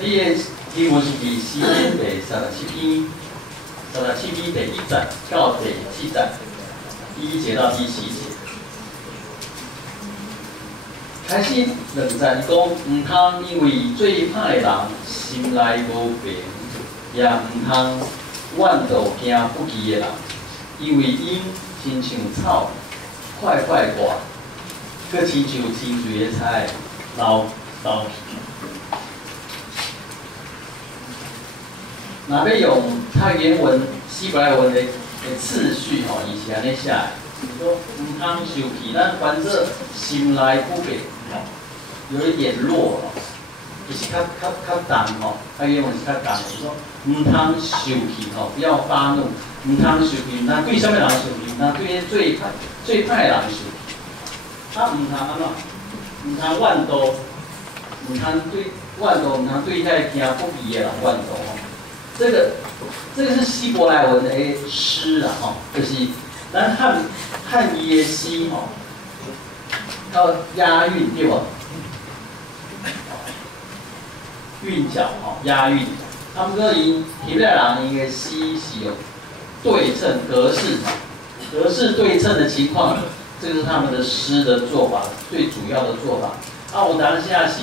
今日的题目是第诗篇第37篇，37篇第1节到第7节，第1节到第7节。开始2节讲，唔通因为最歹的人心内无平，也唔通怨妒惊不义的人，因为因亲像草，快快挂，佮亲像青水的菜，流去。若要用太原文、希伯来文的次序吼，伊是安尼写的，说唔通受气，咱翻做心内不平，有一点弱哦，就是较重吼，太原文是较重的，说唔通受气吼，不要发怒，唔通受气，咱对什么人受气？咱对那最歹的人受气，啊唔通安怎？唔通怨妒，唔通对怨妒，唔通对遐惊不义的人怨妒吼。这个是希伯来文的诗啊，吼，就是咱汉语的诗吼，要押韵对不？韵脚吼，押韵。他们说希伯来人伊的诗是有对称格式对称的情况，这个是他们的诗的做法，最主要的做法。啊，我当下是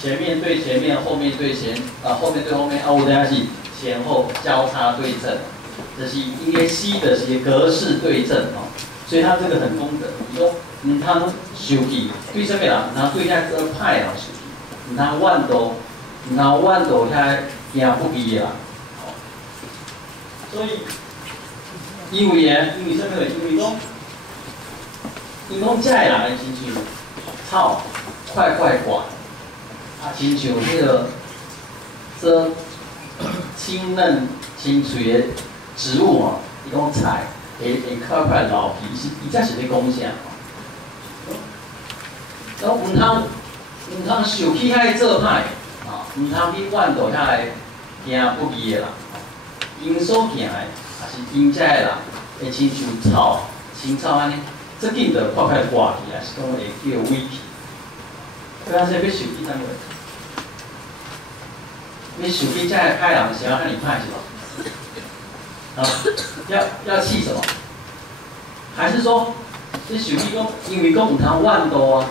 前面对前面，后面对后面对后面，啊，我等下是前后交叉对称，这是因为诗的是格式对称哦，所以它这个很功德。你说唔通受气，对什么人？唔通对遐个歹人受气，唔通怨妒，唔通怨妒遐惊不义的人。所以因为什么？因讲遮个人的亲像草，快快挂。啊，亲像迄个这清嫩清脆的植物哦，伊讲菜会快快老皮，伊才是咧讲啥哦。然后唔通受气遐做歹，啊，唔通去怨妒遐个行不义的人，因所行的也是因遮个人会亲像草青草安尼，这紧着快快挂去，也是讲会叫萎去。对啊，这要受气怎个？你受气这歹人是要和你歹是吧？啊，要气什么？还是说你受气讲，因为讲唔通怨妒啊，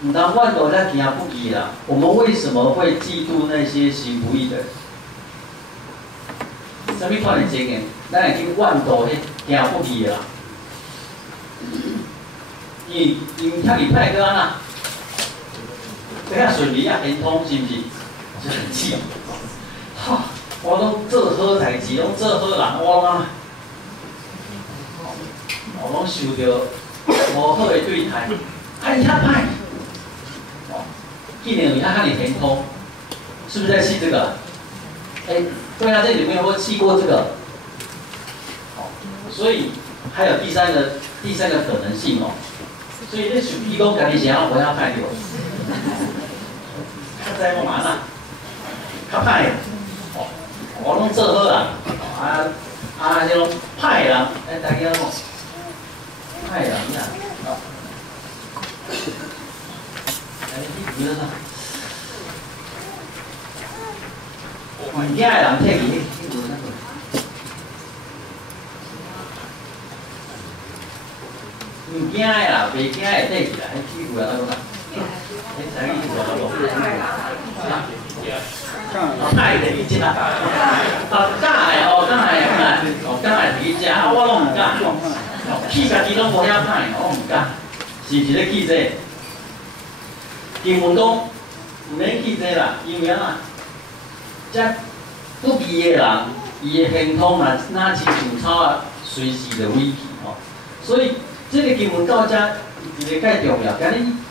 唔通怨妒咱行不义啦。我们为什么会嫉妒那些行不义的人？什么款的经验？咱会去怨妒迄行不义的啦。因遐尼歹个安那？这遐顺利啊，圆通是不是？就很气，哈！我拢做好代志，拢做好人，我拢受到无好的对待，啊你遐歹，竟然有遐尼圆通，是不是在气这个？对啊，这里面有没有气过这个？所以还有第三个可能性哦。所以你受气讲家己是啊，无遐歹着。较知我嘛呐，较歹的，我拢做好人，迄种歹人，大家讲，歹人呀，你说啥？唔惊的人摕去，唔惊的啦，袂惊的摕去啦，迄屁股啊，那个。才艺我爱的你知啦，敢会去食，啊我拢唔敢，气家己拢无遐歹，我唔敢，是不是咧气这？经文讲唔免气这啦，因为啊，这不义的人，伊的行通嘛，哪亲像草啊，随时就萎去吼。所以这个经文到遮一个介重要，今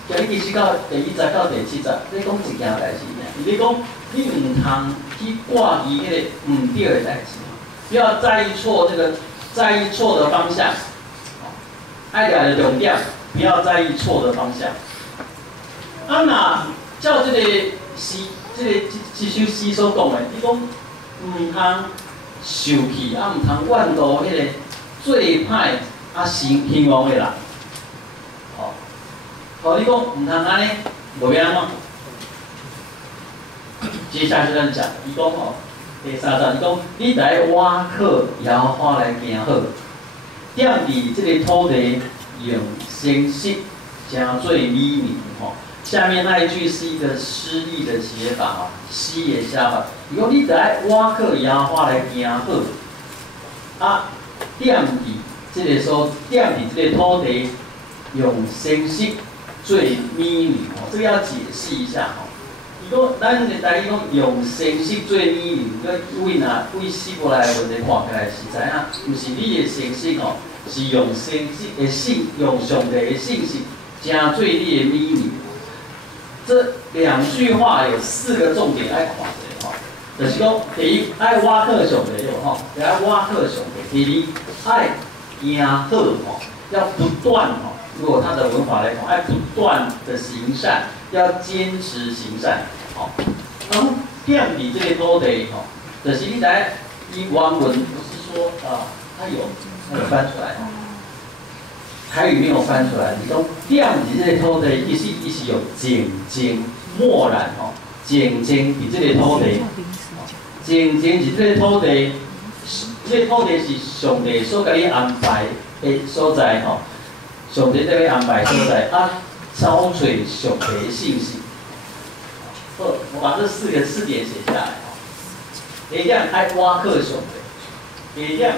日其实到第1节到第7节，你讲一件代志，你讲你唔通去挂伊迄个唔对的代志，不要在意错的方向，爱来的重点，不要在意错的方向。啊，那照这首诗所讲的，你讲唔通受气，啊唔通怨妒迄个最歹兴旺的人。你讲唔通安尼，无要安怎？接下来就咱讲，伊讲吼，第三章伊讲，你来挖靠摇花来行好，踮伫这个土地用生息，真最美名吼。下面那一句是一个诗意的写法啊，诗也写法。伊讲你来挖靠摇花来行好，啊，踮伫这个所，踮伫这个土地用生息最美名吼，这个要解释一下吼。 伊讲，咱的台语讲用生息做美名，为死过来的问题看起来是知影，毋是你的生息吼，是用生息的性，用上帝的信息，真做你的美名。这两句话有4个重点爱看者吼，就是讲，第一爱挖靠上帝对吼，爱挖靠上帝；第二爱行好吼，要不断吼。 如果他的文法来讲，要不断的行善，要坚持行善，好。然后踮伫这个土地，吼，就是你来，伊原文不是说它有翻出来，台语没有翻出来。你讲踮伫这个土地，伊是有静静默然吼，静静伫这个土地，静静伫这个土地，这个土地是上帝所给你安排的所在吼。 上帝在安排所在啊，找找上帝的信息。好，我把这4点写下来哦。第一点爱挖靠上帝，第二点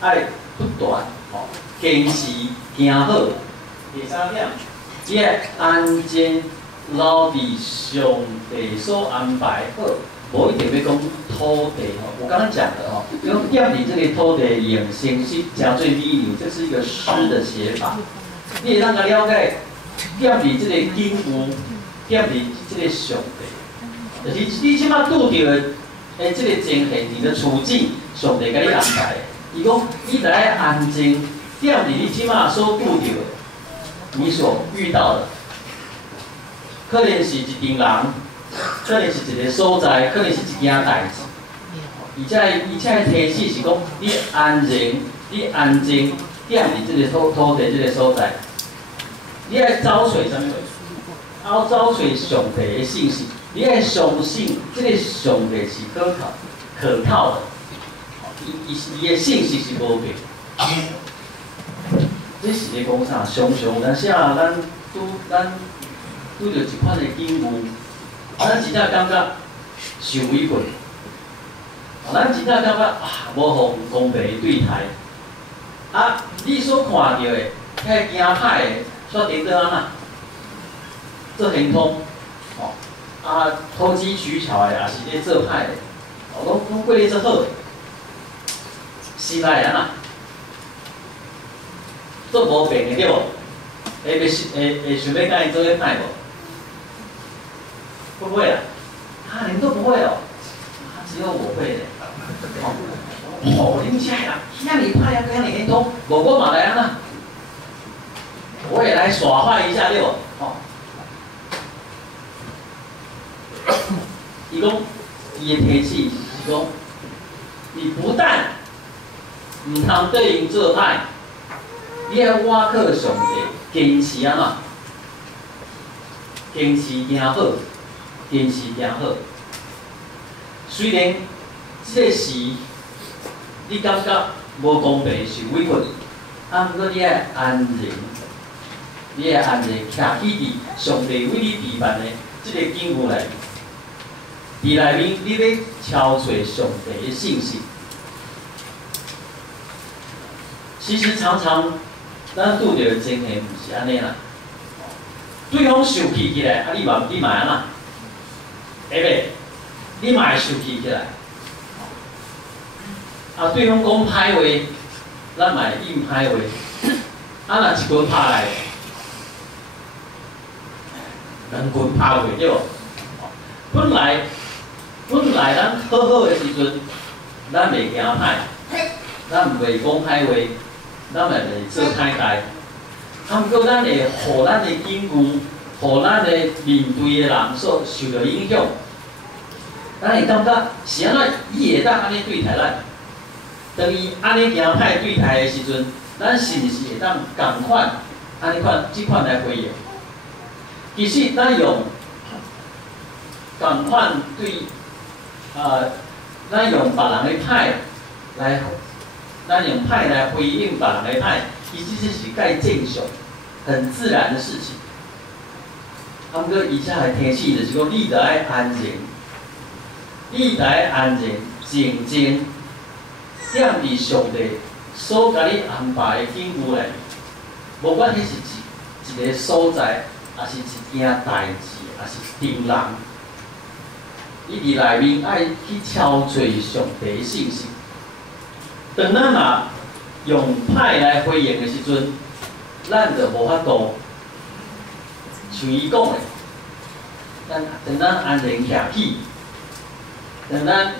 爱不断哦坚持行好。第三点，你要安静留伫上帝所安排好，无一定要讲土地哦。我刚刚讲的哦，用踮伫这个土地用信息加最美名，这是一个诗的写法。 你会当个了解，踮伫这个景物，踮伫这个上帝，就是你即马拄着的这个情形，你的处境，上帝给你安排。伊讲，你来安静，踮伫你即马所拄着的，你所遇到的，可能是一群人，可能是一个所在，可能是一件代志。而且提示是讲，你安静。 踮伫这个土地这个所在，你爱找找什么？要找找上帝的信息，你爱相信这个上帝是可靠的，伊的信息是无变。这是咧讲啥？常常咱写咱拄着一款的景物，咱真正感觉受委屈，咱真正感觉无互公平对待。 啊，你所看到的，遐惊歹的，煞顶得安那？做行通，哦，啊，投机取巧的，也是咧做歹的，哦，拢过咧做好的，心内安那？做无病的对无？会想要甲伊做咧歹无？会不会啊？啊，你们都不会哦，只有我会的，哦，你们家人。 那你怕要跟你通，我嘛来啊那，我也来耍坏一下对不？哦，伊讲伊的提示是讲，你不但唔通对因做歹，你要挖靠上帝，坚持啊嘛，坚持行好，坚持行好。虽然这时你感觉。 无公平受委屈，啊！不过你爱安静，你爱安静，徛起伫上帝为你提办的这个景物内面，伫内面你要敲找上帝的信息。其实常常咱拄着的情形，毋是安尼啦。对方生气起来，啊！你嘛安那？对袂？你嘛会生气起来。 啊，对方讲歹话，咱嘛应歹话。啊，若一棍拍来，两棍拍过对无？本来咱好好的时阵，咱袂惊歹，咱袂讲歹话，咱嘛袂做歹代。啊，毋过咱会互咱的景物，互咱的面对的人所受到影响。咱会感觉是安怎伊会当安尼对待咱？ 当伊安尼惊歹对待的时阵，咱是毋是会当共款安尼即款来回应？其实咱用共款对咱用别人的歹来，咱用歹来回应别人的歹，伊其实是介正常、很自然的事情。啊，毋过伊才会提醒，就是讲你着爱安静，你着爱安静、静静，踮伫上帝所甲你安排的境遇内面，无管迄是一个所在，还是一件代志，还是一场人。伊伫内面爱去超找上帝的信息。当咱若用歹来回应的时阵，咱就无法度像伊讲的，当咱安静徛起，当咱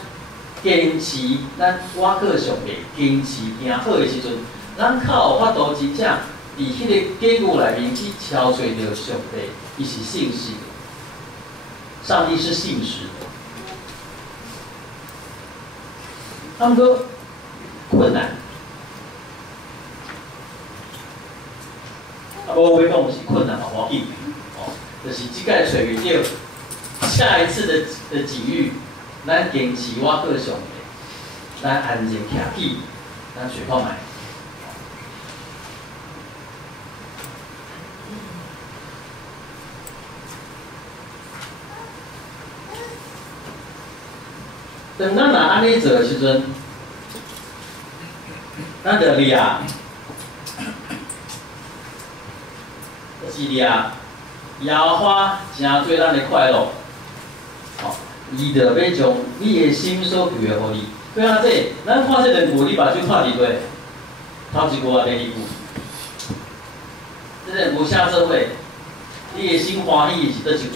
坚持咱倚靠上帝，坚持行好的时阵，咱较有法度真正伫迄个境遇内面去超找着上帝，伊是信实的。上帝是信实的。他们说困难，我要讲是困难嘛，无要紧，就是即摆找袂到下一次的机遇，咱坚持倚靠上帝，咱安静徛起，咱找看卖。当咱若安尼做的时阵，咱着掠，就是掠野花，真做咱的快乐。伊着要将你的心所求的，互你。对啊，咱看这两句，你把手看伫对，头一句啊，第二句。这两句写做伙，你的心欢喜是倒一句？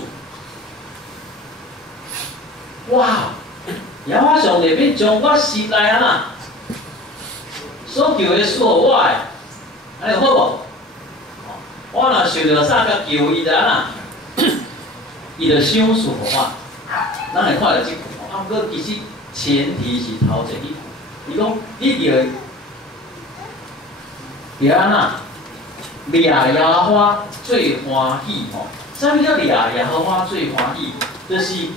哇！耶和华上帝要将我心内啊所求的赐互我的，安尼好无？我若受着啥甲求伊的啊伊就赏赐互我。咱来看下即句，啊，不过其实前提是头一句，伊讲你着安那掠耶和华最欢喜吼。啥物叫掠耶和华最欢喜？就是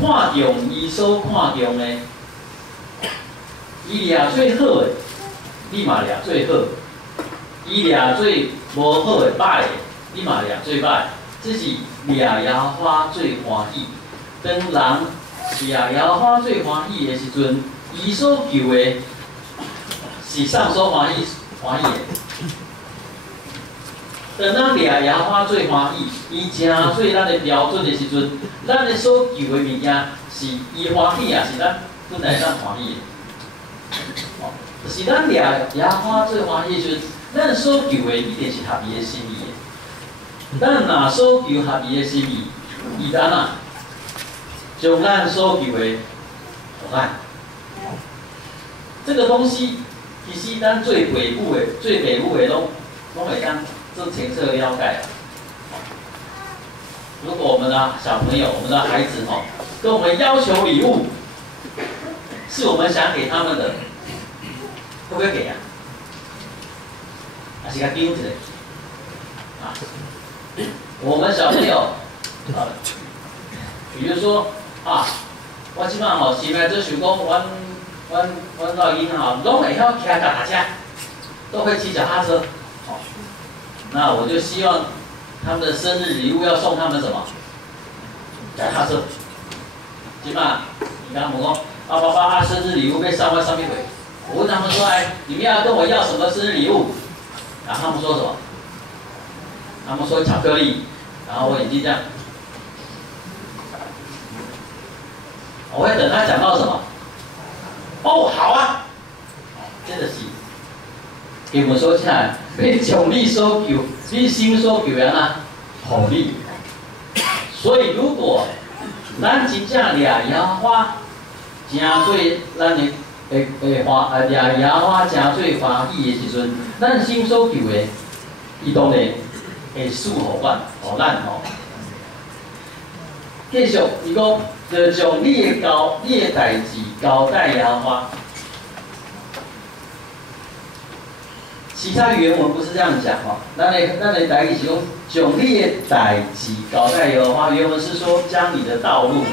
看重伊所看重的，伊掠最好的，你嘛掠最好；伊掠最无好的歹的，你嘛掠最歹。这是掠耶和华最欢喜。当人掠耶和华最欢喜的时阵，伊所求的是上所欢喜的。当咱掠耶和华最欢喜，伊正做咱的标准的时阵，咱的所求的物件是伊欢喜也是咱本来咱欢喜的。就是咱掠耶和华最欢喜的时阵，咱所求的一定是合伊的心意的。咱若所求合伊的心意，伊咱啊，将咱所求的互咱。这个东西其实咱最北部的拢会当做清澈了解。如果我们的小朋友、我们的孩子跟我们要求礼物，是我们想给他们的，会不会给啊？还是甲丢一下？啊，我们小朋友，比如说我即摆心内做想讲，阮老囡拢会晓骑脚踏车，都会骑脚踏车。那我就希望他们的生日礼物要送他们什么？脚踏车。即摆你刚我讲，爸爸生日礼物要送我什么货？我问他们说，你们要跟我要什么生日礼物？然后他们说什么？他们说巧克力。然后我眼睛这样，我会等他讲到什么？哦，好啊，真的是。给我们说起来，要将你所求、你心所求的啊，互你。所以如果咱真正掠耶和华，真做咱的掠耶和华真做欢喜的时阵，咱心所求的，伊当然会赐互咱继续，伊讲，就将你的代志交代耶和华。其他原文不是这样讲咱的台语是讲将你的代志交代耶和华，原文是说将你的道路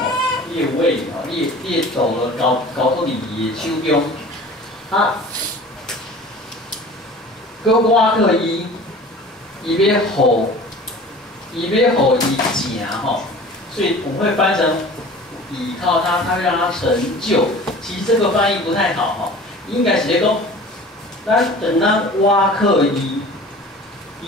你的胃吼，你的肚了交到你的手中，啊，搁我可伊要互伊行吼，所以我们会翻成倚靠他，他会让他成就。其实这个翻译不太好吼，应该是咧讲，等咱我可伊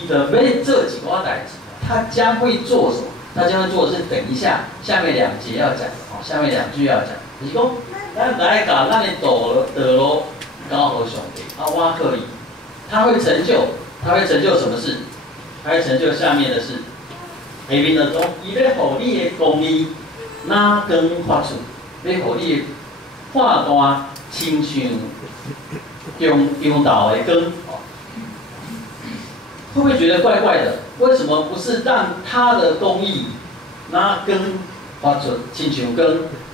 就要做一寡代志，他将会做什么？他将会做的是等一下下面2节要讲的哦，下面2句要讲，就是讲，咱来把咱的道路交互上帝，啊，我可以，他会成就什么事？他会成就下面的事。下面就讲，伊要互你的公义哪光发出，要互你的判断亲像中道的光。会不会觉得怪怪的？为什么不是让他的公义哪光发出，亲像光，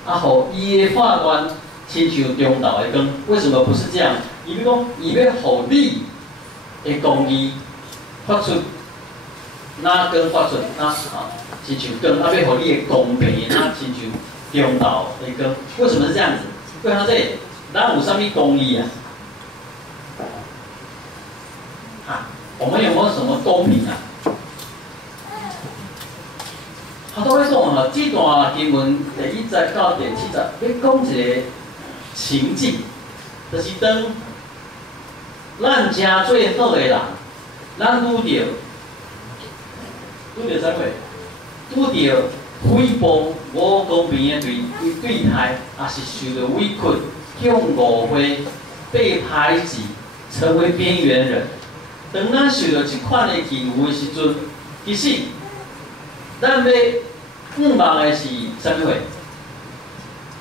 啊，互伊的判断亲像中道的光？为什么不是这样？伊要讲，伊要互你的公义发出。哪光发出亲像光，啊，要互你的公平，亲像中道的光。为什么是这样子？为啥这咱有啥物公义啊？我们有没有什么公平啊？都会说哈，这段经文第1节到第7节，要讲一个情境，就是当咱真最好的人，咱遇到啥货？遇到诽谤、无公平的对待，也是受到委屈、向误会、被排挤，成为边缘人。当咱受到这款的欺负的时阵，其实咱要盼望的是啥物货？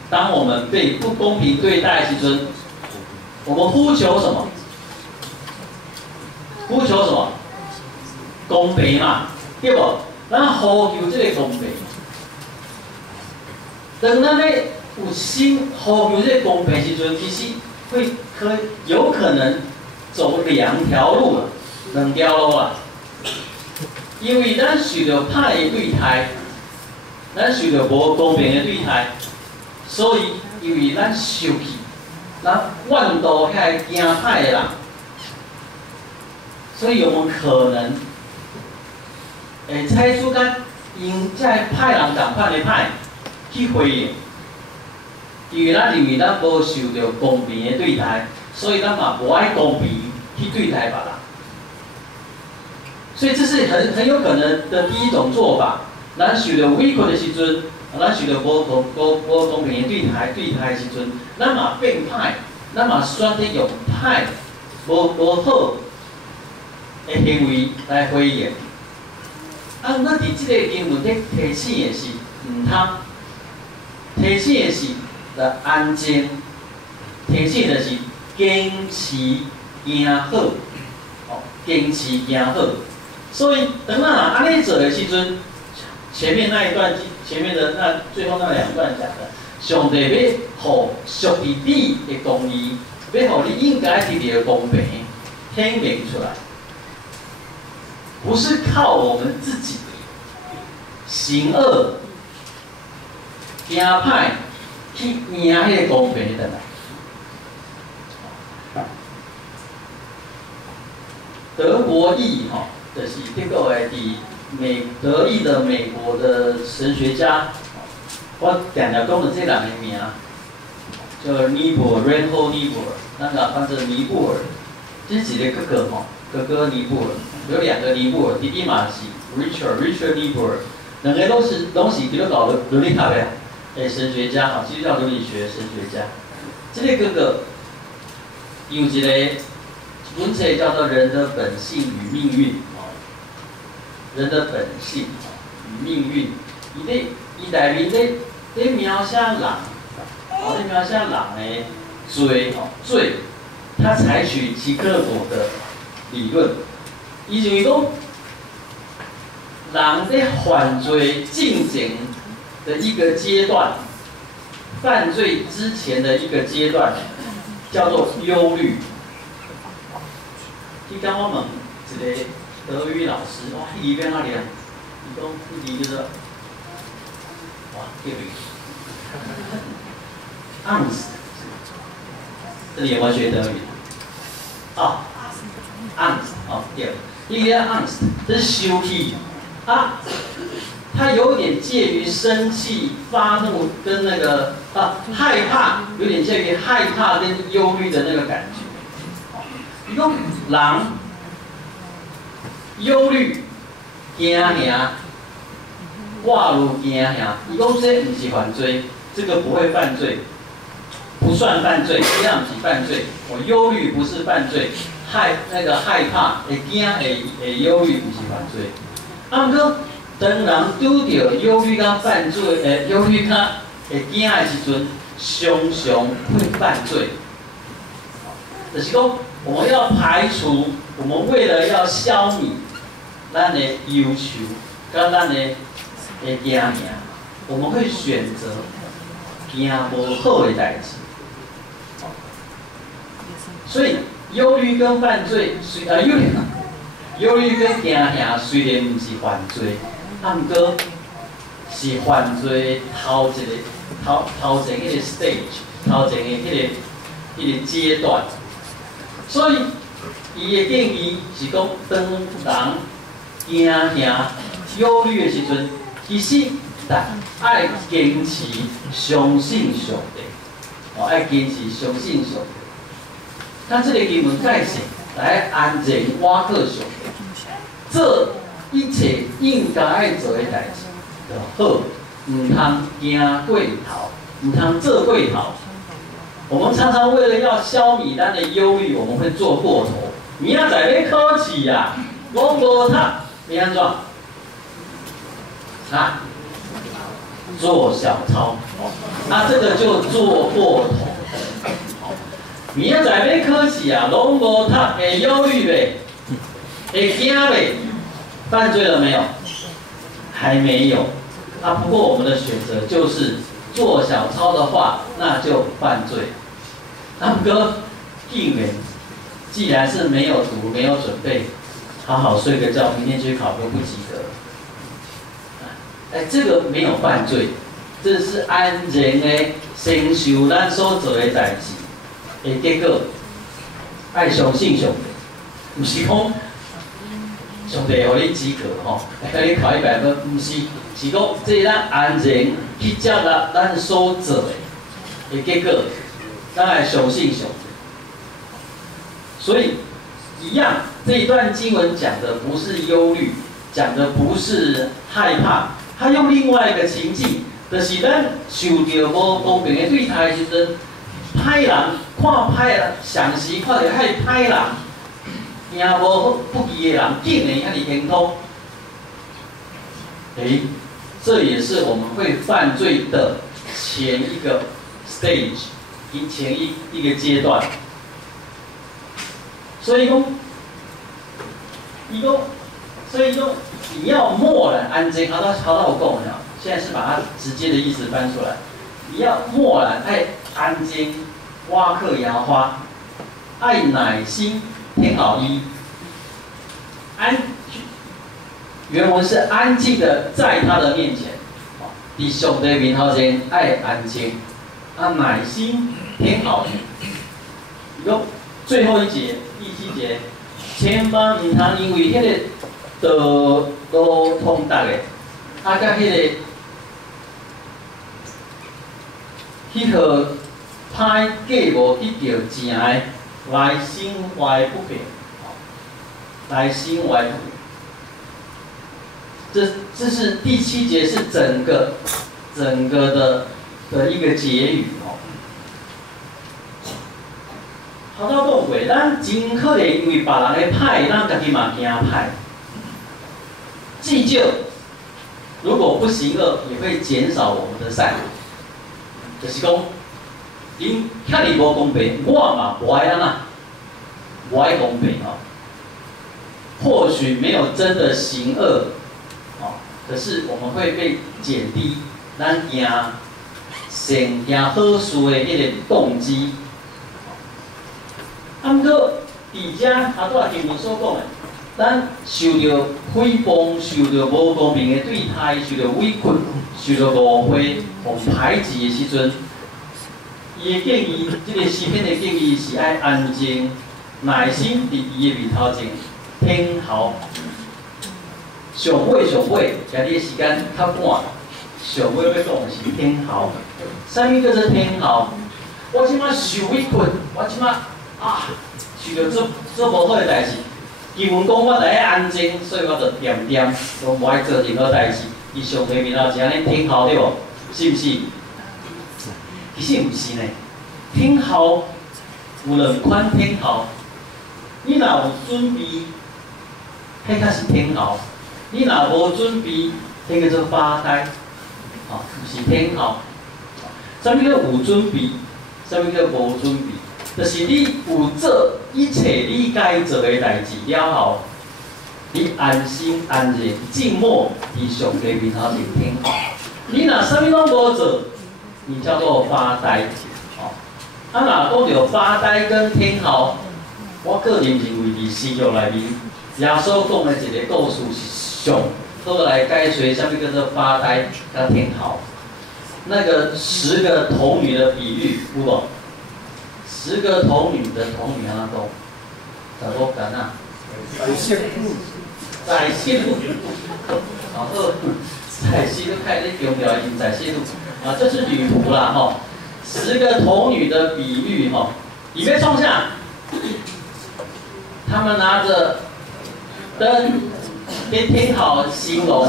当我们被不公平对待的时阵，我们呼求什么？呼求什么？公平嘛，对不？咱呼求这个公平。当咱咧有心呼求这个公平的时阵，其实有可能走2条路了。2条路啦，因为咱受到歹的对待，咱受到无公平的对待，所以因为咱受气，咱怨妒遐个惊歹的人，所以我们可能会采取甲用这歹人同款的歹去回应，因为咱认为咱无受到公平的对待，所以咱嘛无爱公平去对待别人。所以这是很有可能的第一种做法。咱受到委屈的时阵，咱受到无公平的对待的时阵，咱嘛变歹，咱嘛选择用歹无好的行为来回应。啊，咱伫即个经文咧提醒的是，唔通提醒的是来安静，提醒的是坚持行好，坚持行好。所以，当咱安尼做的时阵，前面的最后那2段讲的，上帝要互属于你的公义，要互你应该得到的公平显明出来，不是靠我们自己行恶、行歹去赢迄个公平的来。德国裔哈。就是这个德裔的美国的神学家，我常常讲的这2个名，叫尼泊尔 （Reinhold Niebuhr），那个翻成尼布尔，这是一个哥哥尼布尔，有2个尼布尔，弟弟嘛是 Richard Niebuhr， 2个都是基督教的伦理学的神学家，基督教伦理学神学家。这个哥哥有一个文册叫做《人的本性与命运》。人的本性与命运，伊内面咧描写人，咧描写人的罪，他采取齐克果的理论，伊认为讲，人在犯罪进行的一个阶段，犯罪之前的一个阶段，叫做忧虑。去跟我问一个。德语老师，哇，迄字变哪念？伊讲迄字叫做，哇，叫 angst， 这里有没有学德语？哦 ，angst， 哦，对，一个 angst， 这是生气啊，它有点介于生气、发怒跟那个害怕，有点介于害怕跟忧虑的那个感觉。一个人忧虑、惊吓。 挂入惊吓，伊讲这不是犯罪，这个不会犯罪，不算犯罪，这样不是犯罪。我忧虑不是犯罪，害怕会惊会忧虑不是犯罪。啊，不过当人拄到忧虑甲犯罪，忧虑甲会惊的时阵，常常会犯罪。就是讲，我们要排除，我们为了要消弭咱的忧愁，跟咱的惊吓，我们会选择惊无好的代志。所以忧虑跟犯罪，忧虑跟惊吓虽然不是犯罪，啊，不过是犯罪头前迄个 stage， 头前的迄个阶段。所以伊的建议是讲，当人惊吓、忧虑的时阵。 其实，爱坚持相信上帝，爱坚持相信上帝。咱这个经文解释，来安静倚靠上帝，做一切应该爱做的代志就好，唔通行过头，唔通做过头。我们常常为了要消弭咱的忧虑，我们会做过头。明仔载要考试呀，我无读，你安怎？ 啊，做小抄，那这个就做过头。明仔载要考试啊，拢无读，会忧虑呗，会惊呗，犯罪了没有？还没有。啊，不过我们的选择就是做小抄的话，那就犯罪。啊，不过竟然，既然是没有读、没有准备，好好睡个觉，明天去考都不及格。 哎，这个没有犯罪，这是安然的承受咱所做的代志的结果。爱相信上帝，不是讲上帝互你及格吼，给你考100分，不是，是讲这咱安然去接纳咱所做的结果，咱爱相信上帝。所以一样，这一段经文讲的不是忧虑，讲的不是害怕。 他用另外一个情境，就是咱受到无公平的对待的时阵，歹人看歹人，上时看到歹人，也无不义的人，竟然遐尼轻松，这也是我们会犯罪的前一个 stage， 前一个阶段。所以讲，所以说，你要默然安静。好到我讲了，现在是把它直接的意思翻出来。你要默然爱安静，挖克牙花，爱乃心天好一。原文是安静的在他的面前，伫上帝面头前爱安静，乃心天好一。你讲最后一节第7节，千万唔通因为迄个。 道路通达的，甲迄个歹假无得到正的，来心怀不平，来心怀不平。这是第7节，是整个的一个结语哦。好到讲过，咱真可能因为别人的歹，咱家己嘛惊歹。 计较，如果不行恶，也会减少我们的善。就是讲，因遐尼无公平，我嘛不爱安那，不爱公平哦。或许没有真的行恶，哦，可是我们会被减低咱行善行好事的迄个动机。啊，不过底下阿多经文所讲的。咱受到诽谤、受到无公平的对待、受到委屈、受到误会、互排挤的时阵，伊的建议，这个诗篇的建议是爱安静、耐心伫伊的面头前听候。上尾，家己的时间较赶，上尾要讲的是听候。啥物叫做听候？我即摆受委屈，我即摆受到做无好的代志。基本讲，我来安静，所以我就点点，都无爱做任何代志。伊上帝面头前安尼听候对无？是毋是？其实毋是呢。听候有两款听候，你若有准备，迄才是听候；你若无准备，迄叫做发呆。毋是听候。啥物叫有准备？啥物叫无准备？就是你有做一切你该做的代志了后，你安心安静静默伫上帝面头前听候。你若啥物拢无做，你叫做发呆。若讲到发呆跟听候，我个人认为伫诗句内面，耶稣讲的一个故事是上好来解说啥物叫做发呆跟听候。那个10个童女的比喻有无？10个童女的童女安怎讲？怎么讲啊？宰相妇，宰相妇，好，宰相妇看你强调因宰相妇这是女仆啦10个童女的比喻里面冲下，他们拿着灯，听好形容。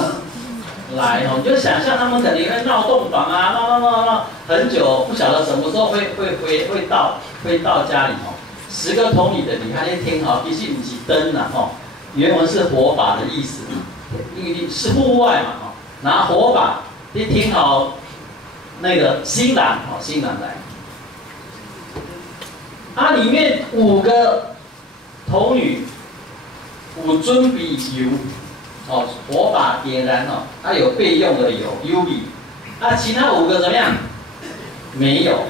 来你就想象他们肯定会闹洞房啊，闹很久，不晓得什么时候会到家里10个童女的，你看那天其实不是灯啦原文是火把的意思，因为是户外嘛拿火把，你听好那个新郎来，里面5个童女有准备油。火把点燃有备用的油 ，UV， 其他5个怎么样？没有，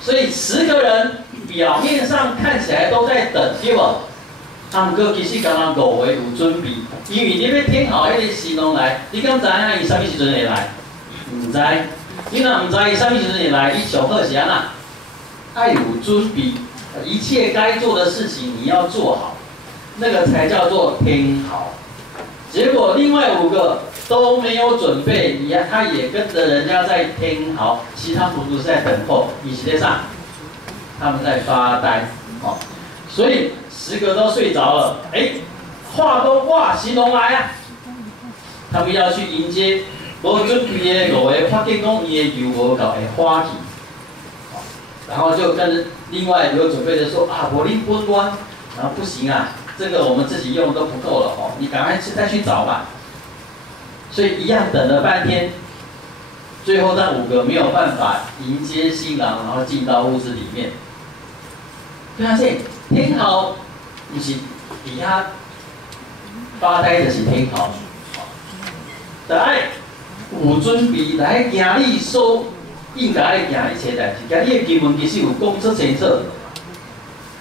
所以10个人表面上看起来都在等，对不？不过其实刚刚5个有准备，因为你要听好迄个形容来，你敢知影伊啥物时阵会来？唔知，你若唔知伊啥物时阵会来，你上好是安那？爱有准备，一切该做的事情你要做好，那个才叫做听好。结果另外5个都没有准备，他也跟着人家在听好，其他仆人是在等候，以及上他们在发呆所以10个都睡着了，话都形容来啊，他们要去迎接无准备的5个，发现讲伊的油无够会花去，然后就跟另外有准备的说无恁本官，然后不行啊。这个我们自己用都不够了你赶快再去找吧。所以一样等了半天，最后那5个没有办法迎接新郎，然后进到屋子里面。发现听候不是底下发呆就是听候，就爱有准备来行你所应该来行一切代志。今日的经文其实有讲出清楚。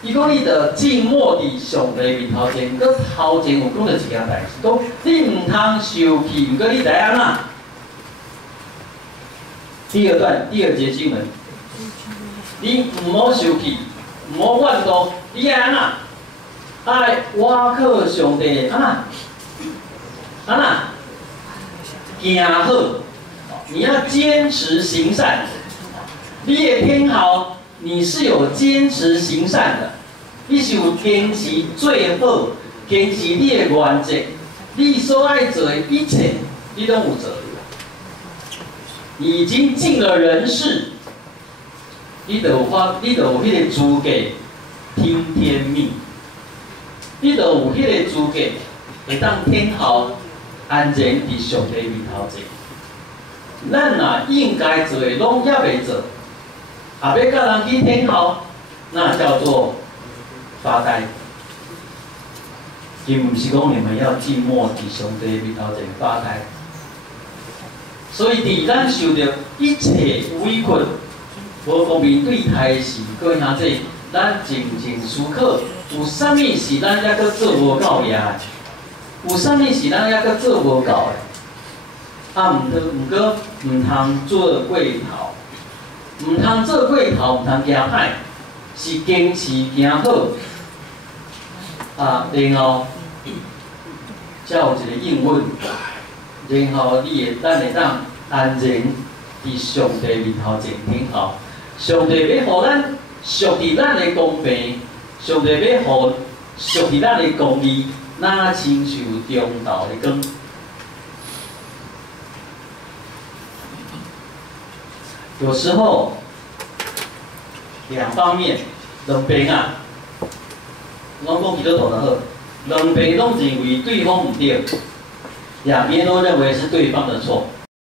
伊讲你着静默伫上帝面头前，佮头前有讲到一件代志，讲你唔通受气，毋过你知安怎？第2节经文，你唔好受气，唔好怨妒，你爱安怎？爱倚靠上帝安怎行好，你要坚持行善。你的听候，你是有坚持行善的，你是有坚持最好，坚持你的原则，你所爱做的一切，你都有做。你已经尽了人事，你就有迄个资格听天命，你就有迄个资格会当听候安静伫上帝面头前。咱若应该做的拢也袂做。要甲人去听候，那叫做发呆。就不是讲你们要静默伫上帝面头前发呆。所以伫咱受到一切委屈、无公平对待时，各位兄弟，咱静静思考，有啥物是咱还阁做无够呀？有啥物是咱抑阁做无到的？啊，毋过毋通做过头，毋通做过头，毋通行歹，是坚持行好。啊，然后才有一个应允，然后咱会当安然伫上帝面头前挺好。上帝要互咱属伫咱的公平，上帝要互属伫咱的公义，哪亲受中道的光？有时候两方面，两边啊，拢讲基督徒的好，两边拢认为对方唔对，两边都认为是对方的错。